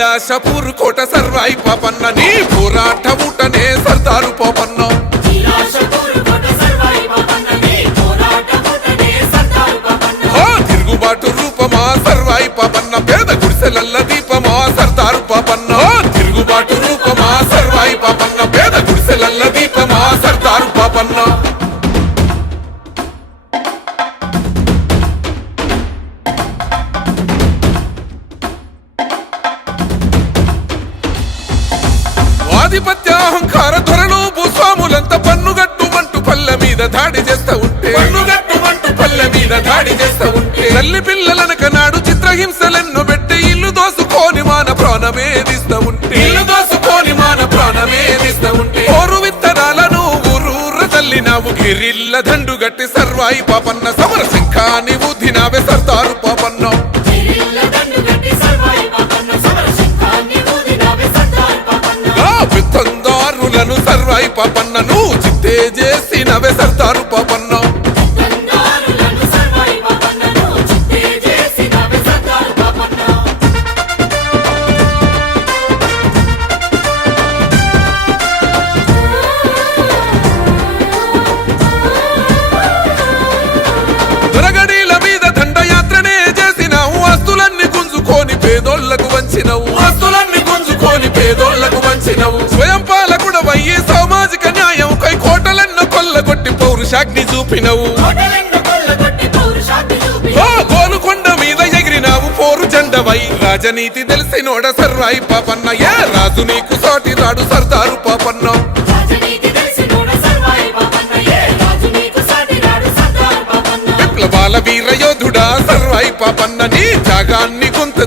కైలాసపూర్ కోట సర్వాయి పాపన్న నీ అహంకార ధొరలు భూస్వాములంతా పన్నుగట్టుమంటూ పల్లె మీద దాడి చేస్తా ఉంటే. పన్నుగట్టుమంటూ పల్లె మీద దాడి చేస్తా ఉంటే. తల్లి పిల్లలనక నాడు చిత్రహింసలెన్నో పెట్టి ఇల్లు దోసుకోని మాన ప్రాణమేదిస్తా ఉంటే. ఇల్లు దోసుకోని మాన ప్రాణమేదిస్తా ఉంటే. ఓరు విత్తనాలను ఊరూర తల్లినావు. గిరిల్ల దండు గట్టి సర్వాయి పాపన్న సమర శంఖాని ఊదినావే సర్దారు పాపన్న పాపన్నను చిత్తే చిత్తే చేసినవే సర్దారు పాపన్న. పేదోళ్ళకు వంచినవు. ఆస్తులన్నీ గుంజుకొని పేదోళ్ళకు వంచినవు. చూపినవు. కోటలెన్నో గోలుకొండ మీద ఎగిరినావు పోరు జెండవై. రాజనీతి తెలిసినోడ సర్వాయి పాపన్న ఏ రాజు నీకు సాటి రాడు సర్దారు పాపన్న. ఏ రాజు నీకు సాటి రాడు సర్దారు పాపన్న. విప్లవాల వీర యోధుడా సర్వాయి పాపన్న. నీ జాగాన్ని కొంత